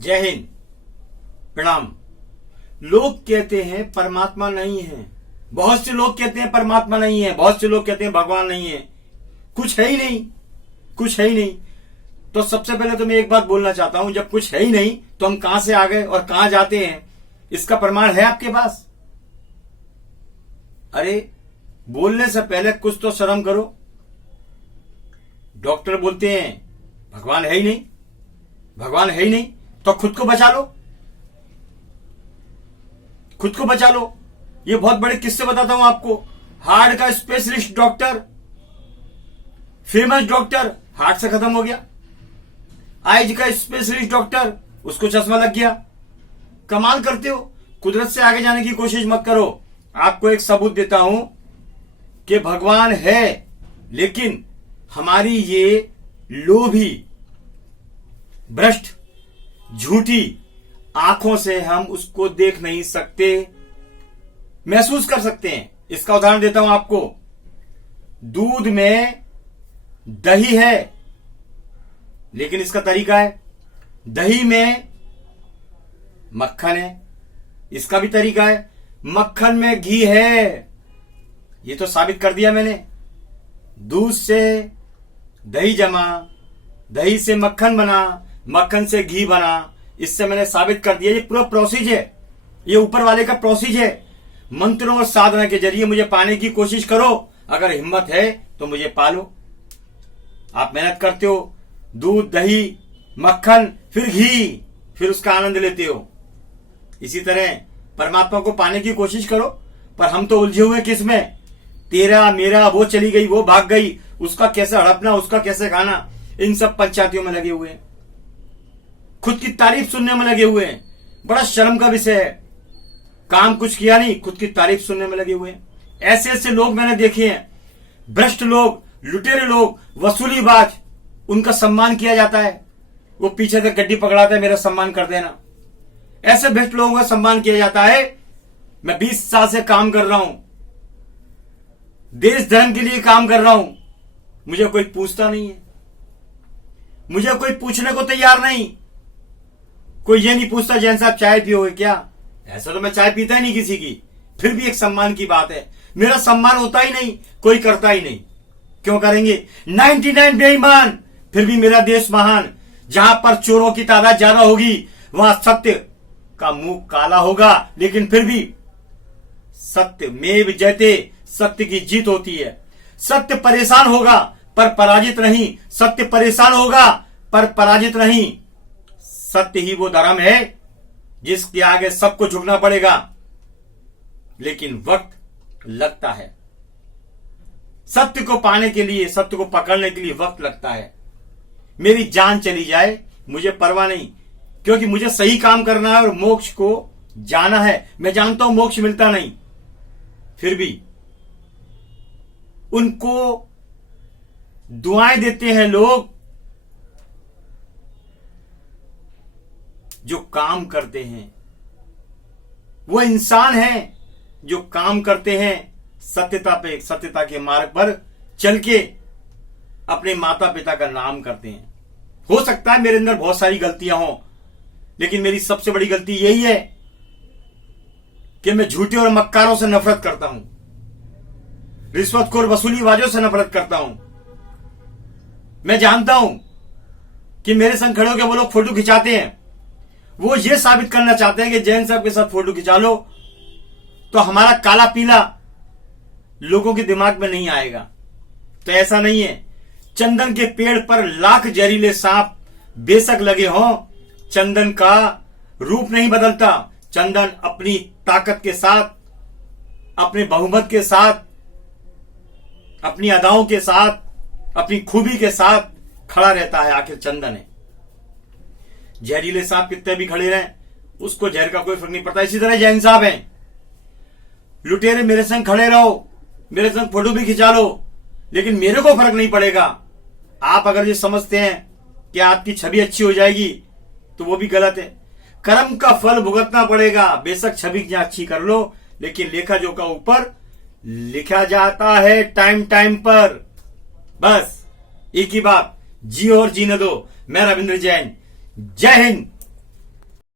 जय हिंद, प्रणाम। लोग कहते हैं परमात्मा नहीं है, बहुत से लोग कहते हैं परमात्मा नहीं है, बहुत से लोग कहते हैं भगवान नहीं है, कुछ है ही नहीं, कुछ है ही नहीं। तो सबसे पहले तो मैं एक बात बोलना चाहता हूं, जब कुछ है ही नहीं तो हम कहां से आ गए और कहां जाते हैं, इसका प्रमाण है आपके पास? अरे बोलने से पहले कुछ तो शर्म करो। डॉक्टर बोलते हैं भगवान है ही नहीं, भगवान है ही नहीं, तो खुद को बचा लो, खुद को बचा लो। ये बहुत बड़े किस्से बताता हूं आपको। हार्ट का specialist doctor, famous doctor, heart से खत्म हो गया। आइज का स्पेशलिस्ट डॉक्टर, उसको चश्मा लग गया। कमाल करते हो, कुदरत से आगे जाने की कोशिश मत करो। आपको एक सबूत देता हूं कि भगवान है, लेकिन हमारी ये लोभी, भ्रष्ट, झूठी आंखों से हम उसको देख नहीं सकते, महसूस कर सकते हैं। इसका उदाहरण देता हूं आपको। दूध में दही है, लेकिन इसका तरीका है। दही में मक्खन है, इसका भी तरीका है। मक्खन में घी है, ये तो साबित कर दिया मैंने। दूध से दही जमा, दही से मक्खन बना, मक्खन से घी बना, इससे मैंने साबित कर दिया। ये पूरा प्रोसेस है, ये ऊपर वाले का प्रोसेस है। मंत्रों और साधना के जरिए मुझे पाने की कोशिश करो। अगर हिम्मत है तो मुझे पालो। आप मेहनत करते हो, दूध, दही, मक्खन, फिर घी, फिर उसका आनंद लेते हो। इसी तरह परमात्मा को पाने की कोशिश करो। पर हम तो उलझे हुए किसमें? तेरा मेरा, वो चली गई, वो भाग गई, उसका कैसे हड़पना, उसका कैसे खाना, इन सब पंचायतियों में लगे हुए हैं। खुद की तारीफ सुनने में लगे हुए हैं। बड़ा शर्म का विषय है। काम कुछ किया नहीं, खुद की तारीफ सुनने में लगे हुए हैं। ऐसे ऐसे लोग मैंने देखे हैं, भ्रष्ट लोग, लुटेरे लोग, वसूलीबाज, उनका सम्मान किया जाता है। वो पीछे से गड्डी पकड़ाता है, मेरा सम्मान कर देना। ऐसे भ्रष्ट लोगों का सम्मान किया जाता है। मैं 20 साल से काम कर रहा हूं, देश धर्म के लिए काम कर रहा हूं, मुझे कोई पूछता नहीं है, मुझे कोई पूछने को तैयार नहीं। कोई ये नहीं पूछता जैन साहब चाय पियोगे क्या? ऐसा तो मैं चाय पीता ही नहीं किसी की, फिर भी एक सम्मान की बात है। मेरा सम्मान होता ही नहीं, कोई करता ही नहीं। क्यों करेंगे? 99 बेईमान, फिर भी मेरा देश महान। जहां पर चोरों की तादाद ज्यादा होगी वहां सत्य का मुंह काला होगा, लेकिन फिर भी सत्य मेव जयते, सत्य की जीत होती है। सत्य परेशान होगा पर पराजित नहीं, सत्य परेशान होगा पर पराजित नहीं। सत्य ही वो धर्म है जिसके आगे सबको झुकना पड़ेगा, लेकिन वक्त लगता है। सत्य को पाने के लिए, सत्य को पकड़ने के लिए वक्त लगता है। मेरी जान चली जाए मुझे परवाह नहीं, क्योंकि मुझे सही काम करना है और मोक्ष को जाना है। मैं जानता हूं मोक्ष मिलता नहीं, फिर भी उनको दुआएं देते हैं लोग जो काम करते हैं। वो इंसान हैं जो काम करते हैं, सत्यता पे, सत्यता के मार्ग पर चल के अपने माता पिता का नाम करते हैं। हो सकता है मेरे अंदर बहुत सारी गलतियां हों, लेकिन मेरी सबसे बड़ी गलती यही है कि मैं झूठे और मक्कारों से नफरत करता हूं, रिश्वतखोर वसूलीबाजों से नफरत करता हूं। मैं जानता हूं कि मेरे संग खड़े होकर वो लोग फोटो खिंचाते हैं, वो ये साबित करना चाहते हैं कि जैन साहब के साथ फोटो खिंचा लो तो हमारा काला पीला लोगों के दिमाग में नहीं आएगा। तो ऐसा नहीं है। चंदन के पेड़ पर लाख जहरीले सांप बेशक लगे हों, चंदन का रूप नहीं बदलता। चंदन अपनी ताकत के साथ, अपने बहुमत के साथ, अपनी अदाओं के साथ, अपनी खूबी के साथ खड़ा रहता है। आखिर चंदन है। जहरीले सांप कितने भी खड़े रहें, उसको जहर का कोई फर्क नहीं पड़ता। इसी तरह जैन साहब हैं। लुटेरे मेरे संग खड़े रहो, मेरे संग फोटो भी खिंचा लो, लेकिन मेरे को फर्क नहीं पड़ेगा। आप अगर ये समझते हैं कि आपकी छवि अच्छी हो जाएगी तो वो भी गलत है। कर्म का फल भुगतना पड़ेगा। बेशक छवि अच्छी कर लो, लेकिन लेखा जोखा ऊपर लिखा जाता है टाइम टाइम पर। बस एक ही बात, जियो और जीने दो। मैं रविंद्र जैन, जय हिंद।